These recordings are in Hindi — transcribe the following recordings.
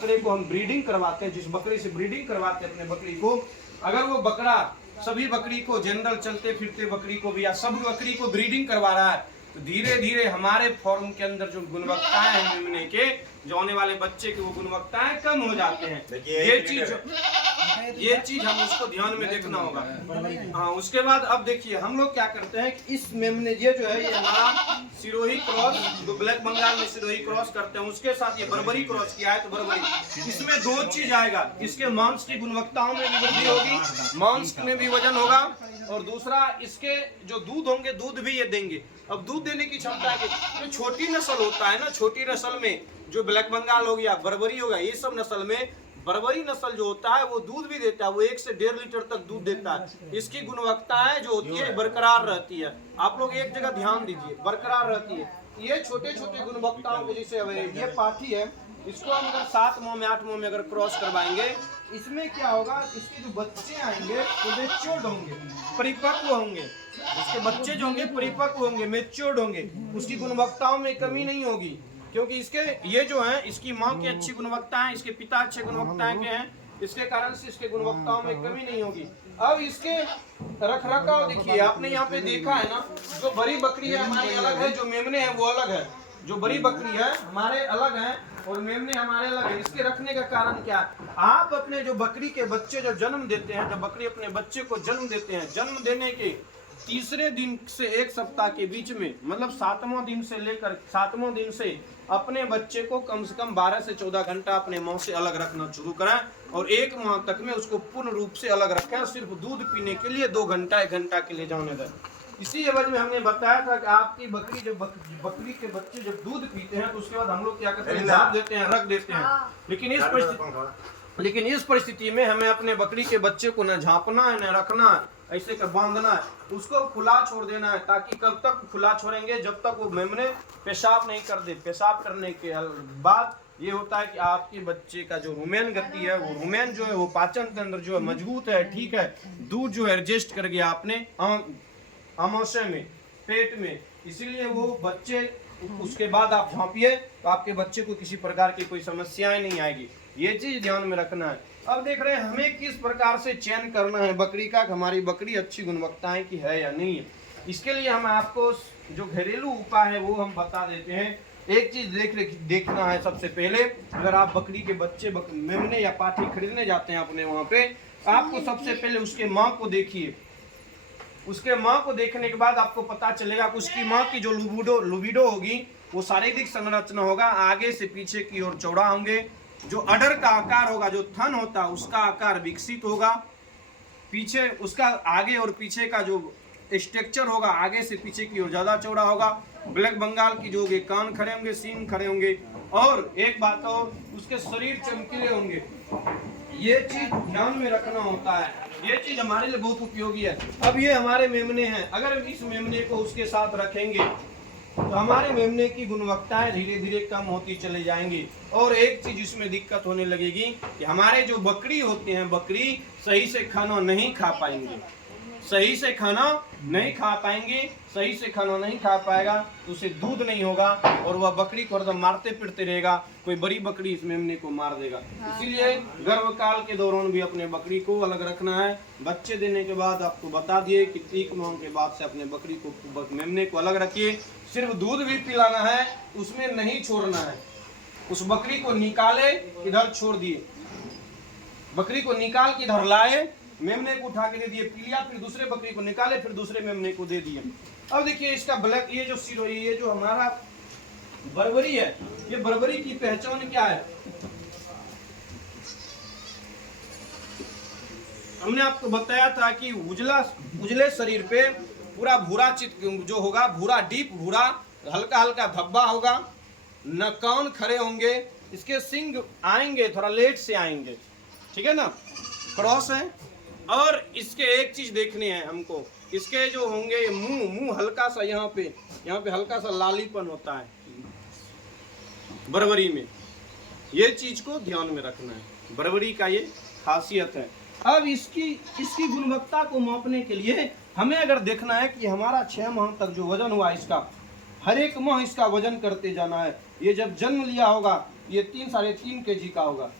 बकरे को हम ब्रीडिंग करवाते हैं, जिस बकरी से ब्रीडिंग करवाते हैं अपने बकरी को, अगर वो बकरा सभी बकरी को जनरल चलते फिरते बकरी को भी या सब बकरी को ब्रीडिंग करवा रहा है, तो धीरे धीरे हमारे फॉर्म के अंदर जो गुणवत्ताएं हैं मेमने के, जो आने वाले बच्चे के, वो गुणवत्ताएं कम हो जाते हैं। ये चीज हम उसको ध्यान में देखना होगा। हाँ, उसके बाद अब देखिए हम लोग क्या करते हैं कि इस मेमने ये जो है, ये हमारा सिरोही क्रॉस, जो ब्लैक बंगाल में सिरोही क्रॉस करते हैं, उसके साथ ये बर्बरी क्रॉस किया है। तो बर्बरी, इसमें दो चीज आएगा, इसके मांस की गुणवत्ताओं में भी वृद्धि होगी, मांस में भी वजन होगा, और दूसरा इसके जो दूध होंगे, दूध भी ये देंगे। अब दूध देने की क्षमता है, जो छोटी नस्ल होता है ना, छोटी नस्ल में जो ब्लैक बंगाल हो गया, बर्बरी हो गया, ये सब नस्ल में बर्बरी नस्ल जो होता है वो दूध भी देता है, वो 1 से 1.5 लीटर तक दूध देता है। इसकी गुणवत्ताएं जो होती है बरकरार रहती है। आप लोग एक जगह ध्यान दीजिए, बरकरार रहती है। ये छोटे छोटे गुणवत्ताओं को, जैसे ये पाठी है, इसको हम अगर 7 माह में 8 माह में अगर क्रॉस करवाएंगे, इसमें क्या होगा, इसके जो बच्चे आएंगे वो मेच्योर्ड होंगे, परिपक्व होंगे। इसके बच्चे जो होंगे परिपक्व होंगे, मेच्योर्ड होंगे, उसकी गुणवत्ताओं में कमी नहीं होगी, क्योंकि इसके ये जो है, इसकी माँ की अच्छी गुणवत्ता है, इसके पिता अच्छे गुणवत्ताएं के हैं, इसके कारण से इसके गुणवत्ताओं में कमी नहीं होगी। अब इसके रख रखाव देखिए, आपने यहाँ पे देखा है ना, जो बड़ी बकरी है हमारी अलग है, जो मेमने हैं वो अलग है। जो बड़ी बकरी है हमारे अलग है और मेमने हमारे अलग है। इसके रखने का कारण क्या है, आप अपने जो बकरी के बच्चे जब जन्म देते हैं, जब बकरी अपने बच्चे को जन्म देते हैं, जन्म देने के तीसरे दिन से 1 सप्ताह के बीच में, मतलब 7वां दिन से लेकर 7वां दिन से अपने बच्चे को कम से कम 12 से 14 घंटा अपने माँ से अलग रखना शुरू करें, और 1 माह तक में उसको पूर्ण रूप से अलग रखें। सिर्फ दूध पीने के लिए 2 घंटा 1 घंटा के लिए जाने दें। इसी एवज में हमने बताया था कि आपकी बकरी जब बकरी के बच्चे जब दूध पीते हैं, तो उसके बाद हम लोग क्या करते हैं, झाँप देते हैं, रख देते हैं। लेकिन इस परिस्थिति में हमें अपने बकरी के बच्चे को न झाँपना है, न रखना है, ऐसे कर बांधना है, उसको खुला छोड़ देना है। ताकि कब तक खुला छोड़ेंगे, जब तक वो मेमने पेशाब नहीं कर दे। पेशाब करने के बाद ये होता है कि आपके बच्चे का जो रुमेन गति है, वो रुमेन जो है वो पाचन के अंदर जो है मजबूत है, ठीक है, दूध जो है एडजस्ट कर गया आपने आमाशय में, पेट में, इसीलिए वो बच्चे, उसके बाद आप झाँपिए तो आपके बच्चे को किसी प्रकार की कोई समस्याएं नहीं आएगी। ये चीज ध्यान में रखना है। अब देख रहे हैं हमें किस प्रकार से चयन करना है बकरी का, हमारी बकरी अच्छी गुणवत्ताएं की है या नहीं है। इसके लिए हम आपको जो घरेलू उपाय है वो हम बता देते हैं। एक चीज देखना है सबसे पहले, अगर आप बकरी के बच्चे मेमने या पाठी खरीदने जाते हैं अपने वहाँ पे, आपको सबसे पहले उसके माँ को देखिए। उसके माँ को देखने के बाद आपको पता चलेगा कि उसकी माँ की जो लुबिडो होगी, वो शारीरिक संरचना होगा, आगे से पीछे की ओर चौड़ा होंगे। जो अडर का आकार होगा, जो थन होता है, उसका आकार विकसित होगा। पीछे उसका आगे और पीछे का जो स्ट्रक्चर होगा, आगे से पीछे की ओर ज्यादा चौड़ा होगा। ब्लैक बंगाल की जो होंगे, कान खड़े होंगे, सींग खड़े होंगे, और एक बात और, उसके शरीर चमकीले होंगे। ये चीज ध्यान में रखना होता है, ये चीज हमारे लिए बहुत उपयोगी है। अब ये हमारे मेमने हैं, अगर इस मेमने को उसके साथ रखेंगे तो हमारे मेमने की गुणवत्ताएं धीरे धीरे कम होती चली जाएंगी। और एक चीज इसमें दिक्कत होने लगेगी कि हमारे जो बकरी होते हैं, बकरी सही से खाना नहीं खा पाएंगे, सही से खाना नहीं खा पाएंगे, सही से खाना नहीं खा पाएगा तो उसे दूध नहीं होगा, और वह बकरी को हरदम मारते फिरते रहेगा। कोई बड़ी बकरी इस मेमने को मार देगा। इसीलिए गर्भकाल के दौरान भी अपने बकरी को अलग रखना है। बच्चे देने के बाद आपको बता दिए कि 1 माह के बाद से अपने बकरी को, मेमने को अलग रखिए। सिर्फ दूध भी पिलाना है, उसमें नहीं छोड़ना है। उस बकरी को निकाले, इधर छोड़ दिए, बकरी को निकाल के इधर लाए, मेमने को उठा के दे दिए, पी लिया, फिर दूसरे बकरी को निकाले, फिर दूसरे मेमने को दे दिए। अब देखिए इसका ब्लैक, ये जो सिरोही, ये जो हमारा बर्बरी है, ये बर्बरी की पहचान क्या है, हमने आपको बताया था कि उजले शरीर पे पूरा भूरा जो होगा, भूरा डीप भूरा, हल्का हल्का धब्बा होगा, न कान खड़े होंगे, इसके सिंग आएंगे थोड़ा लेट से आएंगे, ठीक है ना, क्रॉस है। और इसके एक चीज देखनी है हमको, इसके जो होंगे मुंह हल्का सा, यहाँ पे हल्का सा लालीपन होता है बर्बरी में। ये चीज को ध्यान में रखना है, बर्बरी का ये खासियत है। अब इसकी गुणवत्ता को मापने के लिए हमें अगर देखना है कि हमारा 6 माह तक जो वजन हुआ इसका, हर एक माह इसका वजन करते जाना है। ये जब जन्म लिया होगा ये 3-3.5 kg का होगा।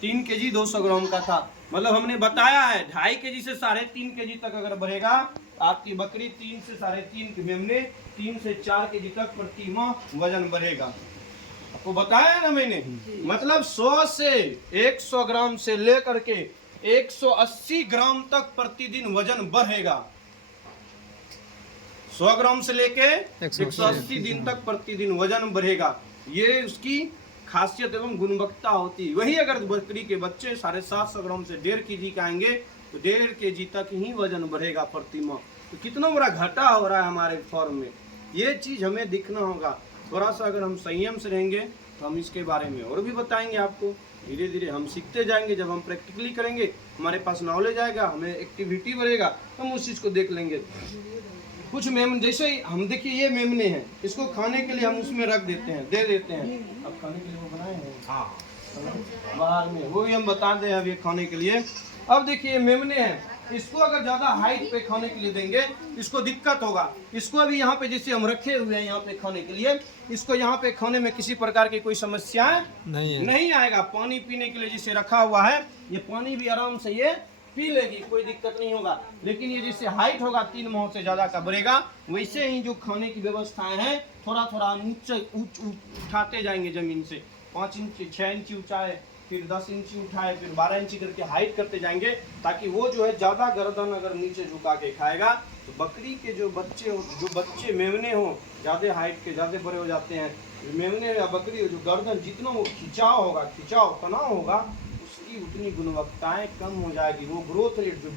3 kg 200 ग्राम का था। मतलब हमने बताया है 2.5 kg से 3.5 kg तक अगर बढ़ेगा आपकी बकरी 3 से 3.5 मेमने 3 से 4 kg तक प्रति माह वजन बढ़ेगा। आपको बताया है ना मैंने। मतलब 100 से 100 ग्राम से लेकर के 180 ग्राम तक प्रतिदिन वजन बढ़ेगा। 100 ग्राम से लेके 180 दिन तक प्रतिदिन वजन बढ़ेगा। ये उसकी खासियत एवं गुणवत्ता होती है। वही अगर बकरी के बच्चे 750 ग्राम से 1.5 kg का आएंगे तो 1.5 kg तक ही वजन बढ़ेगा प्रति माह। तो कितना बड़ा घाटा हो रहा है हमारे फॉर्म में, ये चीज हमें दिखना होगा। थोड़ा सा अगर हम संयम से रहेंगे तो हम इसके बारे में और भी बताएंगे आपको। धीरे धीरे हम सीखते जाएंगे। जब हम प्रैक्टिकली करेंगे हमारे पास नॉलेज आएगा, हमें एक्टिविटी बढ़ेगा, हम उस चीज़ को देख लेंगे। कुछ मेमने जैसे हम देखिए ये मेमने हैं, इसको खाने के लिए हम उसमें रख देते हैं, दे देते हैं। अब खाने के लिए वो बनाए हैं हाँ बाहर में, वो भी हम बता दें अभी खाने के लिए। अब देखिए मेमने हैं, इसको अगर ज्यादा हाइट पे खाने के लिए देंगे इसको दिक्कत होगा। इसको अभी यहाँ पे जैसे हम रखे हुए हैं यहाँ पे खाने के लिए, इसको यहाँ पे खाने में किसी प्रकार की कोई समस्या नहीं आएगा। पानी पीने के लिए जिसे रखा हुआ है, ये पानी भी आराम से ये पी लेगी, कोई दिक्कत नहीं होगा। लेकिन ये जैसे हाइट होगा 3 माह से ज्यादा का बढ़ेगा, वैसे ही जो खाने की व्यवस्थाएं हैं थोड़ा थोड़ा नीचे उठाते जाएंगे जमीन से। 5 इंच 6 इंच ऊंचाई, फिर 10 इंच उठाए, फिर 12 इंच करके हाइट करते जाएंगे, ताकि वो जो है ज्यादा गर्दन अगर नीचे झुका के खाएगा तो बकरी के जो बच्चे मेमने हो ज्यादा हाइट के ज्यादा बड़े हो जाते हैं। मेमने या बकरी जो गर्दन जितना वो खिंचाव तनाव होगा, उसकी उतनी गुणवत्ताएं कम हो जाएगी। वो ग्रोथ रेट जो